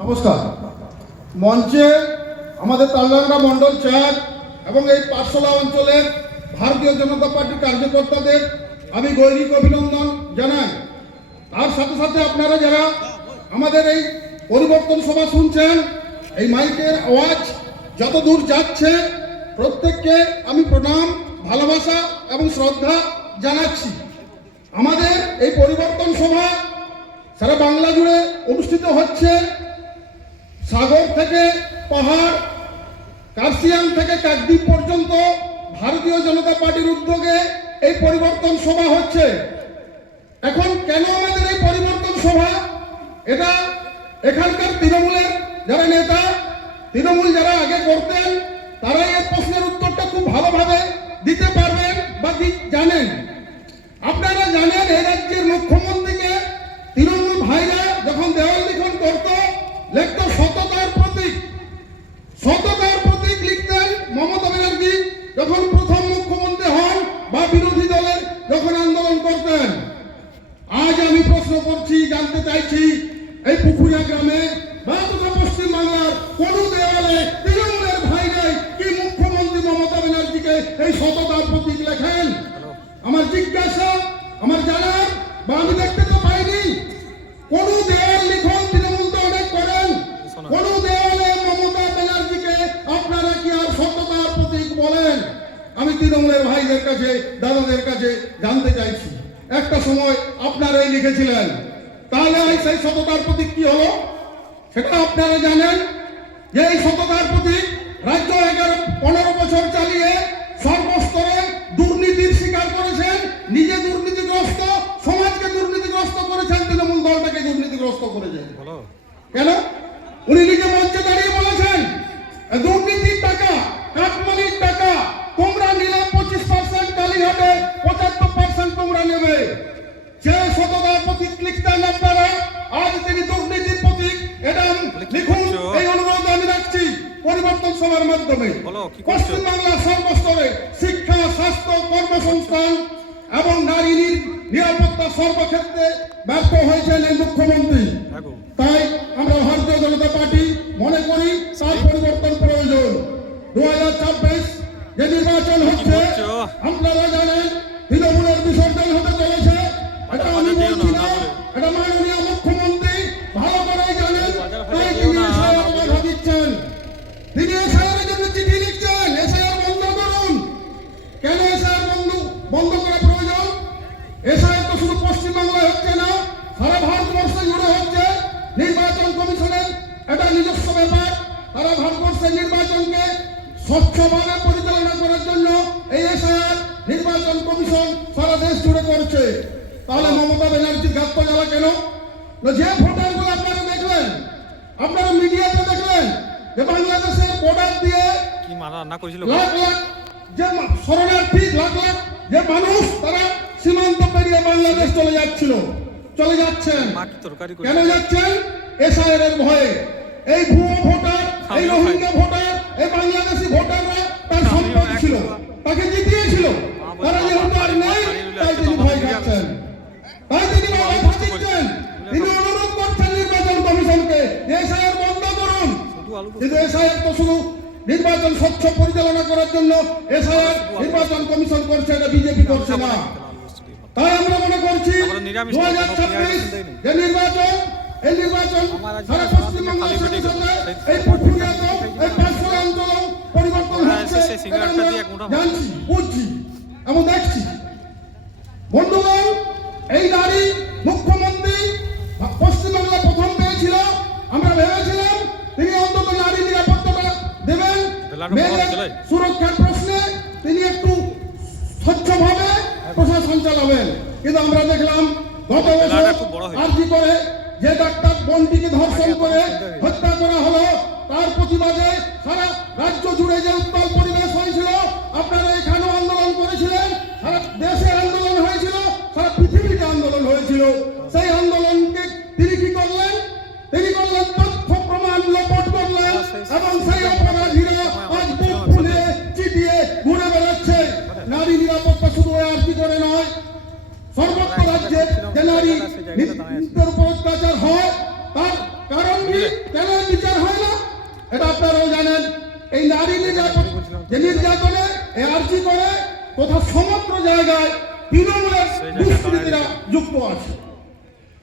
নমস্কার। মঞ্চে আমাদের তালডাংরা মণ্ডল চার এবং এই পাঠশালা অঞ্চলের ভারতীয় জনতা পার্টির কার্যকর্তাদের আমি গৈরিক অভিনন্দন জানাই। তার সাথে সাথে আপনারা যারা আমাদের এই পরিবর্তন সভা শুনছেন, এই মাইকের আওয়াজ যত দূর যাচ্ছে, প্রত্যেককে আমি প্রণাম, ভালোবাসা এবং শ্রদ্ধা জানাচ্ছি। আমাদের এই পরিবর্তন সভা সারা বাংলা জুড়ে অনুষ্ঠিত হচ্ছে সাগর থেকে পাহাড়, কার্সিয়াং থেকে কাকদ্বীপ পর্যন্ত ভারতীয় জনতা পার্টির উদ্যোগে এই পরিবর্তন সভা হচ্ছে। এখন কেন আমাদের এই পরিবর্তন সভা? এটা এখানকার তৃণমূলের যারা নেতা, তৃণমূল যারা আগে করতেন, তারাই এই প্রশ্নের উত্তরটা খুব ভালোভাবে দিতে পারবেন বা জানেন। আপনারা জানেন এই রাজ্যের মুখ্যমন্ত্রীকে তৃণমূল ভাইরা যখন দেওয়াল লিখন করত লিখত সততার প্রতীক সততার প্রতীক লিখতেন মমতা ব্যানার্জি যখন প্রথম মুখ্যমন্ত্রী হন বা বিরোধী দলের যখন আন্দোলন করতেন আজ আমি প্রশ্ন করছি জানতে চাইছি এই পুকুরিয়া গ্রামে বা তথা পশ্চিম বাংলার কোন দেওয়ালে তৃণমূলের ভাইরাই কি মুখ্যমন্ত্রী মমতা ব্যানার্জিকে এই সততার প্রতীক লেখেন? আমার জিজ্ঞাসা আমার জানার বা আমি দেখতে তো পাইনি। কোন দেওয়াল লিখন তৃণমূল তো অনেক করেন। কোন দেওয়ালে মমতা ব্যানার্জিকে আপনারা কি আর সততার প্রতীক বলেন? আমি তৃণমূলের ভাইদের কাছে দাদাদের কাছে জানতে চাইছি। একটা সময় আপনারাই লিখেছিলেন। তাহলে সেই সততার প্রতীক কি হলো? সেটা আপনারা জানেন। এই সততার প্রতি রাজ্য এগারো পনেরো বছর চালিয়ে সর্বস্তরে দুর্নীতির শিকার করেছেন নিজে দুর্নীতিগ্রস্ত সমাজকে দুর্নীতিগ্রস্ত করেছেন তৃণমূল দলটাকে দুর্নীতিগ্রস্ত করেছেন। কেন? উনি নিজে মঞ্চে দাঁড়িয়ে বলেছেন দুর্নীতির টাকা কাটমানির টাকা তোমরা নিলে পঁচিশ পার্সেন্ট কালীঘাটে পঁচাত্তর পার্সেন্ট তোমরা নেবে। যে সততার প্রতীক লিখতেন সভার মাধ্যমে বলো, কি করছ? পশ্চিম বাংলার সর্বস্তরে শিক্ষা স্বাস্থ্য কর্মসংস্থান এবং নারী নিরাপত্তা সর্বক্ষেত্রে ব্যর্থ হয়েছেন এই মুখ্যমন্ত্রী তাই আমরা ভারতীয় জনতা পার্টি মনে করি তার পরিবর্তন প্রয়োজন দু হাজার ছাব্বিশ যে নির্বাচন হচ্ছে? আপনারা জানেন কমিশনের এটা নিজস্ব ব্যাপার। সারা ভারতবর্ষের নির্বাচনকে স্বচ্ছভাবে পরিচালনা করার জন্য এই এসআইআর নির্বাচন কমিশন সারা দেশ জুড়ে করছে। তাহলে মমতা ব্যানার্জির গাছ জ্বালা কেন? যে ভোটারগুলো আপনারা দেখলেন আপনারা মিডিয়াতে দেখলেন যে বাংলাদেশের বর্ডার দিয়ে কি মারা রান্না করেছিল? লাখ লাখ যে শরণার্থী লাখ লাখ যে মানুষ তারা সীমান্ত পেরিয়ে বাংলাদেশ চলে যাচ্ছিল। চলে যাচ্ছেন। কেন যাচ্ছেন? এসআইআর এর ভয়ে এই ভুয়ো ভোটার এই রোহিঙ্গা ভোটার এই বাংলাদেশি ভোটাররা তার সম্পদ ছিল তাকে জিতিয়েছিল। তারা যেহেতু আর নেই তাই তিনি ভয় খাচ্ছেন। তাই তিনি বাবা দিচ্ছেন তিনি অনুরোধ করছেন নির্বাচন কমিশনকে এসআইআর বন্ধ করুন। কিন্তু এসআইআর তো শুধু নির্বাচন স্বচ্ছ পরিচালনা করার জন্য এসআইআর নির্বাচন কমিশন করছে এটা বিজেপি করছে না। তাই আমরা মনে করছি দু হাজার ছাব্বিশ যে নির্বাচন এই নির্বাচন সারা পশ্চিমবঙ্গের সঙ্গে গেল। এই পুরুলিয়াতেও এই পাঁচশো আন্দোলন পরিবর্তন হচ্ছে। জানছি বুঝছি এবং দেখছি। বন্ধুগণ এই নারী মুখ্যমন্ত্রী পশ্চিমবাংলা প্রথম পেয়েছিল। আমরা ভেবেছিলাম তিনি অন্তত নারী নিরাপত্তাটা দেবেন। মেয়েদের সুরক্ষার প্রশ্নে তিনি একটু স্বচ্ছভাবে প্রশাসন চালাবেন। কিন্তু আমরা দেখলাম গত বছর হয়েছে। আর্জি করে? যে ডাক্তার বনটিকে ধর্ষণ করে হত্যা করা হলো তার প্রতিবাদে সারা রাজ্য জুড়ে যে উত্তাল পরিবেশ হয়েছিল আপনারা এখানেও আন্দোলন করেছিলেন সারা দেশে আন্দোলন হয়েছিল সারা পৃথিবীতে আন্দোলন হয়েছিল। সেই আন্দোলনকে তিনি কি করলেন? তিনি করলেন তথ্য প্রমাণ লোপট করলেন এবং সেই অপরাধীরা আজ বুক ফুলে চিটিয়ে ঘুরে বেড়াচ্ছে। নারী নিরাপত্তা শুধু আর কি করে নয় সর্বত্র রাজ্যে যে নারী অত্যাচার হয় তার কারণ কি? কেন বিচার হয় না? এটা আপনারাও জানেন। এই নারী নির্যাতন যে নির্যাতনে এআরজি করে তথা সমগ্র জায়গায় তৃণমূলের দুষ্কৃতীরা যুক্ত আছে।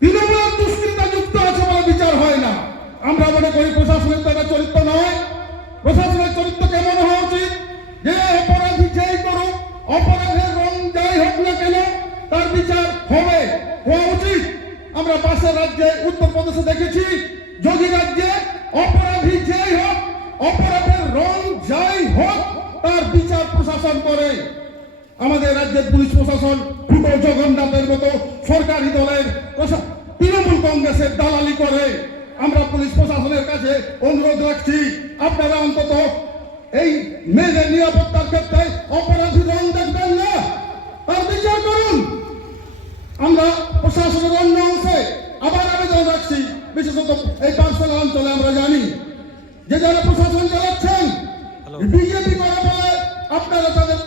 তৃণমূলের দুষ্কৃতা যুক্ত আছে বলে বিচার হয় না। আমরা মনে করি প্রশাসনের দ্বারা চরিত্র নয়। প্রশাসনের চরিত্র কেমন হওয়া উচিত? যে অপরাধী যেই করুক অপরাধের রং যাই হোক না কেন তার বিচার হবে হওয়া উচিত। আমরা পাশের রাজ্যে, উত্তরপ্রদেশে দেখেছি, যোগী রাজ্যে অপরাধী যেই হোক, অপরাধের রং যাই হোক, তার বিচার প্রশাসন করে। আমাদের রাজ্যের পুলিশ প্রশাসন ফুটো জগন্নাথের মতো সরকারি দলের তৃণমূল কংগ্রেসের দালালি করে। আমরা পুলিশ প্রশাসনের কাছে অনুরোধ রাখছি, আপনারা অন্তত এই মেয়েদের নিরাপত্তার ক্ষেত্রে অপরাধী রং দেখবেন না। তার বিচার করুন। আমরা প্রশাসনের অন্য অংশে আবার আবেদন রাখছি। বিশেষত এই পাঁচতলা অঞ্চলে আমরা জানি। যে যারা প্রশাসন চালাচ্ছেন। বিজেপি করে বলে আপনারা তাদের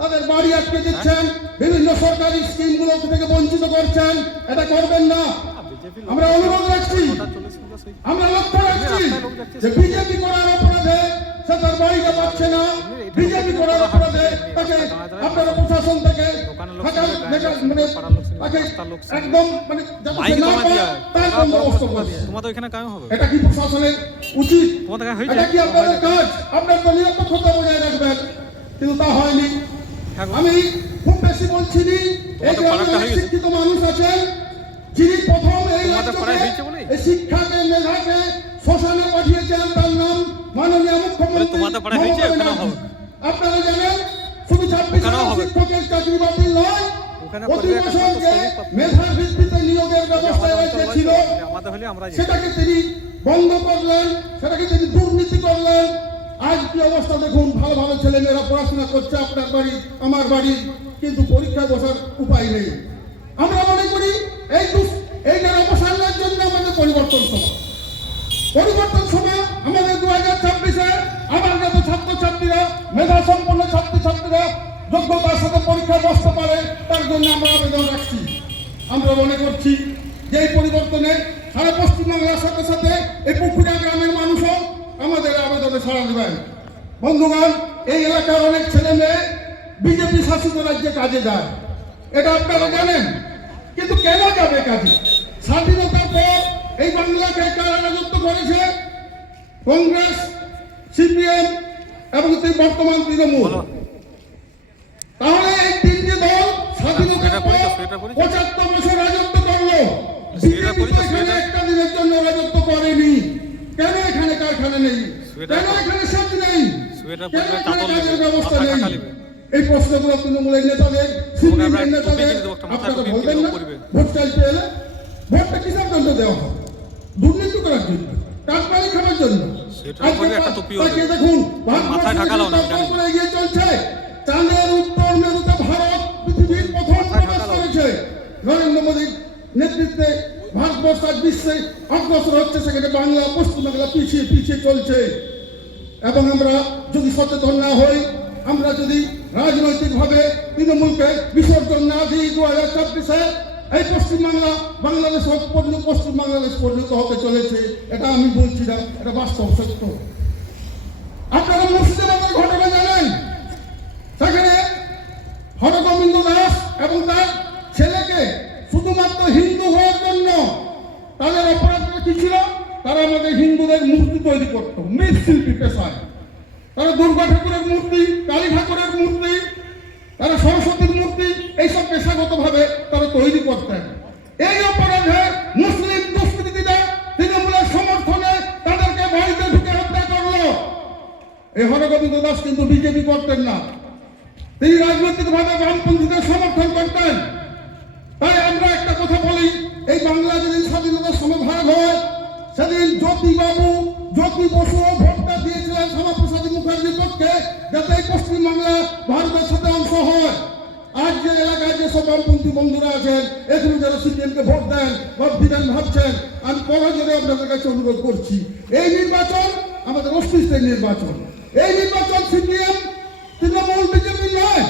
তাদের বাড়ি আটকে দিচ্ছেন বিভিন্ন সরকারি স্কিমগুলো থেকে বঞ্চিত করছেন। এটা করবেন না। আমরা অনুরোধ রাখছি আমরা লক্ষ্য রাখছি যে বিজেপি করার অপরাধে সে তার বাড়িতে পাচ্ছে না। বিজেপি করার অপরাধে তাকে আপনারা প্রশাসন থেকে মানে তাকে একদম মানে যাতে না পায় তার বন্দোবস্ত করছে তোমাদের ওইখানে কায়ম হবে? এটা কি প্রশাসনের উচিত? তোমাদের হয়েছে? এটা কি আপনাদের কাজ? আপনার তো নিরপেক্ষতা বজায় রাখবেন কিন্তু তা হয়নি। আমি খুব বেশি বলছি এই গ্রামে। শিক্ষিত মানুষ আছেন যিনি প্রথম এই রাজ্যকে? শিক্ষাকে মেধাকে শ্মশানে পাঠিয়েছেন তার নাম মাননীয় মুখ্যমন্ত্রী। আপনারা জানেন শুধু ছাব্বিশ শিক্ষকের চাকরি বাতিল নয়। মেধার ভিত্তিতে নিয়োগের ব্যবস্থা আমাদের রাজ্যে অঞ্চল ছিল হয়েছে, আমাদের হলে আমরা সেটাকে তিনি বন্ধ করলেন সেটাকে তিনি দুর্নীতি করলেন আজ কি অবস্থা দেখুন ভালো ভালো ছেলে মেয়েরা পড়াশোনা করছে আপনার বাড়ি আমার বাড়ি কিন্তু পরীক্ষায় বসার উপায় নেই আমরা মনে করি এই দুষ- এইটার অবসানের জন্য আমাদের পরিবর্তন সময়। পরিবর্তন সময় আমাদের দু হাজার ছাব্বিশে আমার যাতে ছাত্রছাত্রীরা মেধা সম্পন্ন ছাত্রছাত্রীরা যোগ্যতার সাথে পরীক্ষায় বসতে পারে, তার জন্য আমরা আবেদন রাখছি। আমরা মনে করছি যে এই পরিবর্তনে সারা পশ্চিমবাংলার সাথে সাথে এই পুকুরিয়া গ্রামের মানুষও আমাদের আবেদনে সাড়া দেবেন। বন্ধুগণ, এই এলাকার অনেক ছেলে মেয়ে বিজেপি শাসিত রাজ্যে কাজে যায়। এটা আপনারা জানেন। কিন্তু কেন যাবে কাজে? স্বাধীনতার পর এই বাংলাকে কারা রাজত্ব করেছে কংগ্রেস সিপিএম এবং বর্তমান তৃণমূল। তাহলে এই তিনটি দল স্বাধীনতার পর। পঁচাত্তর বছর রাজত্ব করল। এখানে। একটা দিনের জন্য রাজত্ব করেনি। কেন এখানে কারখানা নেই? কেন এখানে সেচ নেই? সোয়েটার কেন এখানে কাজের ব্যবস্থা নেই। এই প্রশ্নগুলো তৃণমূলের নেতাদের সিপিএমের নেতাদের আপনারা বলবেন না। ভোট চাইতে এলে ভোটটা কিসের জন্য দেওয়া হবে দুর্নীতি করার জন্য কাঠপানি খাওয়ার জন্য সেটার আজকে উপরে একটা টুপিও তাকিয়ে দেবে। দেখুন মাথায় ঢাকা লাও না, আমি ভারতবর্ষ এগিয়ে চলছে চাঁদের উত্তর মেরুতে ভারত পৃথিবীর প্রথম মাথায় প্রবেশ ঢাকা লাও। করেছে নরেন্দ্র মোদীর নেতৃত্বে ভারতবর্ষ আজ বিশ্বে অগ্রসর হচ্ছে সেখানে বাংলা পশ্চিমবাংলা পিছিয়ে পিছিয়ে চলছে এবং আমরা যদি সচেতন না হই আমরা যদি রাজনৈতিকভাবে তৃণমূলকে বিসর্জন না দিই দু হাজার ছাব্বিশে এই পশ্চিমবাংলা, বাংলাদেশ পরিণত পশ্চিম বাংলাদেশ পরিণত হতে চলেছে, এটা আমি বলছি না, এটা বাস্তব সত্য। আপনারা মুর্শিদাবাদের ঘটনা জানেন। সেখানে হরগোবিন্দ দাস এবং তার ছেলেকে শুধুমাত্র হিন্দু হওয়ার জন্য তাদের অপরাধটা কি ছিল? তারা আমাদের হিন্দুদের মূর্তি তৈরি করতো, মৃৎশিল্পী পেশায়। তারা দুর্গা ঠাকুরের মূর্তি, কালী ঠাকুরের মূর্তি, তারা সরস্বতীর মূর্তি, এইসব পেশাগতভাবে তারা তৈরি করতেন এই অপরাধে মুসলিম দুষ্কৃতীরা তৃণমূলের সমর্থনে তাদেরকে বাড়িতে ঢুকে হত্যা করল। এই হরগোবিন্দ দাস কিন্তু বিজেপি করতেন না। তিনি রাজনৈতিকভাবে বামপন্থীদের সমর্থন করতেন। তাই আমরা একটা কথা বলি, এই বাংলা যেদিন স্বাধীনতার সময় ভাগ হয়, সেদিন জ্যোতি বাবু জ্যোতি বসু ভোটটা দিয়েছিলেন পক্ষে যাতে পশ্চিমবাংলা ভারতের সাথে অংশ হয়। আজ যে এলাকায় যে সব বামপন্থী বন্ধুরা আছেন এখানে যারা সিপিএম কে ভোট দেন ভোট দিবেন ভাবছেন আমি পরাজয়ে আপনাদের কাছে অনুরোধ করছি। এই নির্বাচন আমাদের অস্তিত্বের নির্বাচন। এই নির্বাচন সিপিএম তৃণমূল বিজেপি নয়।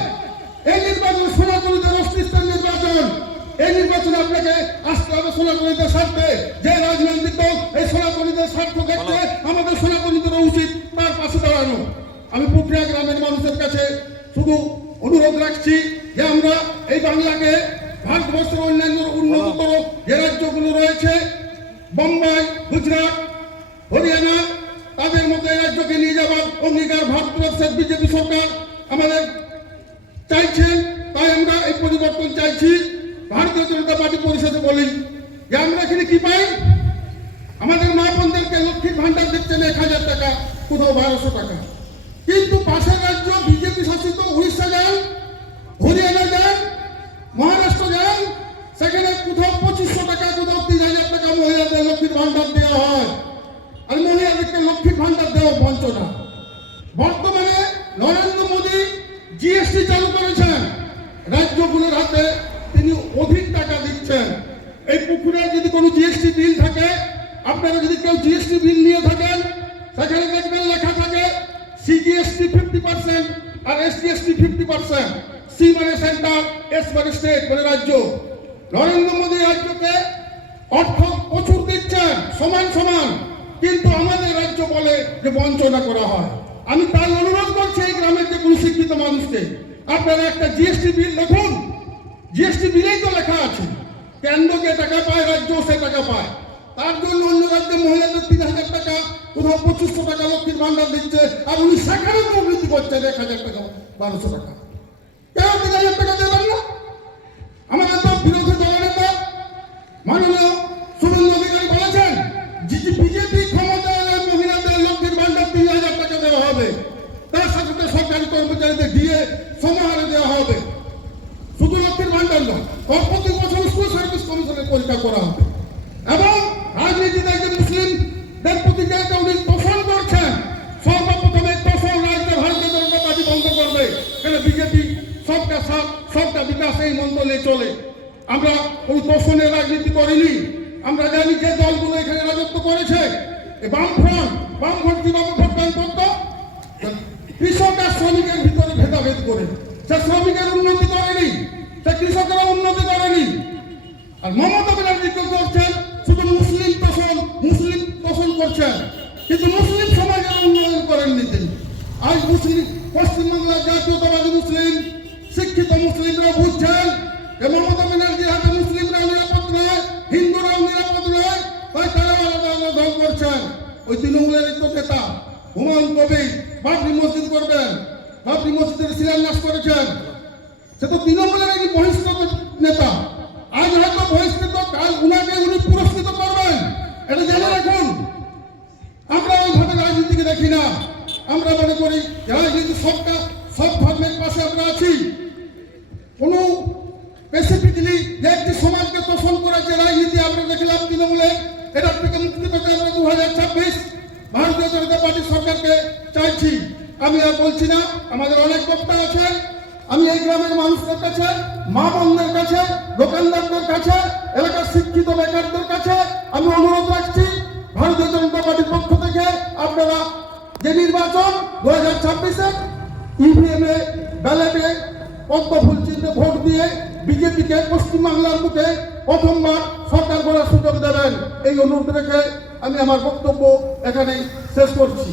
এই নির্বাচন সোনাচুরিদের অস্তিত্বের নির্বাচন। এই নির্বাচনে আপনাকে আসতে হবে সোনাকণিদের স্বার্থে যে রাজনৈতিক দল এই সোনাকণিদের স্বার্থ দেখতে আমাদের সোনাকণিদেরও উচিত তার পাশে দাঁড়ানো। আমি পুকুরিয়া গ্রামের মানুষের কাছে শুধু অনুরোধ রাখছি যে আমরা এই বাংলাকে ভারতবর্ষের অন্যান্য উন্নততর যে রাজ্যগুলো রয়েছে, বোম্বাই, গুজরাট, হরিয়ানা, তাদের মধ্যে এই রাজ্যকে নিয়ে যাওয়ার অঙ্গীকার ভারতবর্ষের বিজেপি সরকার আমাদের চাইছেন তাই আমরা এই পরিবর্তন চাইছি। ভারতীয় জনতা পার্টি পরিষদে বলি যে আমরা এখানে কি পাই? আমাদের মা বোনদেরকে লক্ষ্মীর ভান্ডার দিচ্ছেন এক হাজার টাকা, কোথাও বারোশো টাকা কিন্তু পাশের রাজ্য বিজেপি শাসিত উড়িষ্যা যান হরিয়ানা যান মহারাষ্ট্র যান সেখানে কোথাও পঁচিশশো টাকা কোথাও তিন হাজার টাকা মহিলাদের লক্ষ্মীর ভান্ডার দেওয়া হয় আর লক্ষ্মীর ভান্ডার দেওয়া বঞ্চনা। বর্তমানে নরেন্দ্র মোদী জিএসটি চালু করেছেন। রাজ্যগুলোর হাতে তিনি অধিক টাকা দিচ্ছেন। এই পুকুরে যদি কোনো জিএসটি বিল থাকে, আপনারা যদি কেউ জিএসটি বিল নিয়ে থাকেন, সেখানে দেখবেন লেখা থাকে সিজিএসটি ফিফটি পার্সেন্ট আর এসটিএসটি ফিফটি পার্সেন্ট সি মানে সেন্টার এস মানে স্টেট মানে রাজ্য। নরেন্দ্র মোদী রাজ্যকে অর্থ প্রচুর দিচ্ছেন, সমান সমান। কিন্তু আমাদের রাজ্য বলে যে বঞ্চনা করা হয়। আমি তাই অনুরোধ করছি এই গ্রামের যে কোনো শিক্ষিত মানুষকে, আপনারা একটা জিএসটি বিল দেখুন জিএসটি বিলেই তো লেখা আছে। কেন্দ্র যে টাকা পায় রাজ্য সে টাকা পায়। তার জন্য অন্য রাজ্যে মহিলাদের তিন হাজার টাকা, কোথাও পঁচিশশো টাকা লক্ষ্মীর ভান্ডার দিচ্ছে, আর উনি সেখানে প্রবৃত্তি করছেন, এক হাজার টাকা, বারোশো টাকা। কেন তিন হাজার টাকা দেবেন না আমাদের তো বিরোধী দলনেতা মাননীয় শুভেন্দু অধিকারী বলেছেন যে বিজেপি ক্ষমতা এলে মহিলাদের লক্ষ্মীর ভান্ডার তিন হাজার টাকা দেওয়া হবে তার সাথে সাথে সরকারি কর্মচারীদের দিয়ে সমাহারে দেওয়া হবে শুধু লক্ষ্মীর ভান্ডার নয় তার প্রতি বছর স্কুল সার্ভিস কমিশনের পরীক্ষা করা হবে এবং রাজনীতিতে যে মুসলিমদের প্রতি যে একটা উনি তোষণ করছেন সর্বপ্রথমে তোষণ রাজ্যের ভারতীয় জনতা পার্টি বন্ধ করবে কেন বিজেপি সবটা বিকাশ এই মন্ডলে চলে। আমরা ওই তোষণের রাজনীতি করিনি। আমরা জানি যে দলগুলো এখানে রাজত্ব করেছে। বামফ্রন্ট বামফ্রন্ট কীভাবে ভোট ব্যাংক করতো? কৃষক শ্রমিকের ভিতরে ভেদাভেদ করে। সে শ্রমিকের উন্নতি করেনি সে কৃষকেরা উন্নতি করেনি। আর মমতা ব্যানার্জি কি করছেন? শুধু মুসলিম তোষণ মুসলিম তোষণ করছেন। কিন্তু মুসলিম সমাজের উন্নয়ন করেননি তিনি। আজ মুসলিম, পশ্চিমবাংলার জাতীয়তাবাদী মুসলিম মুসলিমরা বুঝছেন? যে মমতা ব্যানার্জির হাতে মুসলিমরা নিরাপদ নয়, হিন্দুরাও নিরাপদ নয়, তাই তারা আলাদা আলাদা দল করছেন। ওই তৃণমূলের তো নেতা হুমায়ুন কবির, বাবরি মসজিদ করবেন। বাবরি মসজিদের শিলান্যাস করেছেন। সে তো তৃণমূলের একটি বহিষ্কৃত নেতা। আজ হয়তো বহিষ্কৃত, কাল উনাকে উনি পুরস্কৃত করবেন। এটা জেনে রাখুন। আমরা ওইভাবে রাজনীতিকে দেখি না। আমরা মনে করি রাজনীতি সবটা সব ধর্মের পাশে আমরা আছি। কোনো স্পেসিফিকলি যে একটি সমাজকে তোষণ করার যে রাজনীতি আমরা দেখলাম তৃণমূলে, এটা থেকে মুক্তি পেতে আমরা দু হাজার ছাব্বিশ ভারতীয় জনতা পার্টি সরকারকে চাইছি। আমি আর বলছি না, আমাদের অনেক বক্তা আছে, আমি এই গ্রামের মানুষদের কাছে, মা বোনদের কাছে, দোকানদারদের কাছে, এলাকার শিক্ষিত বেকারদের কাছে আমি অনুরোধ রাখছি, ভারতীয় জনতা পার্টির পক্ষ থেকে আপনারা যে নির্বাচন দু হাজার ছাব্বিশে ইভিএমে ব্যালেটে ফুল চিহ্নে ভোট দিয়ে বিজেপিকে পশ্চিমবাংলার বুকে প্রথমবার সরকার গড়ার সুযোগ দেবেন। এই অনুরোধ রেখে আমি আমার বক্তব্য এখানেই শেষ করছি।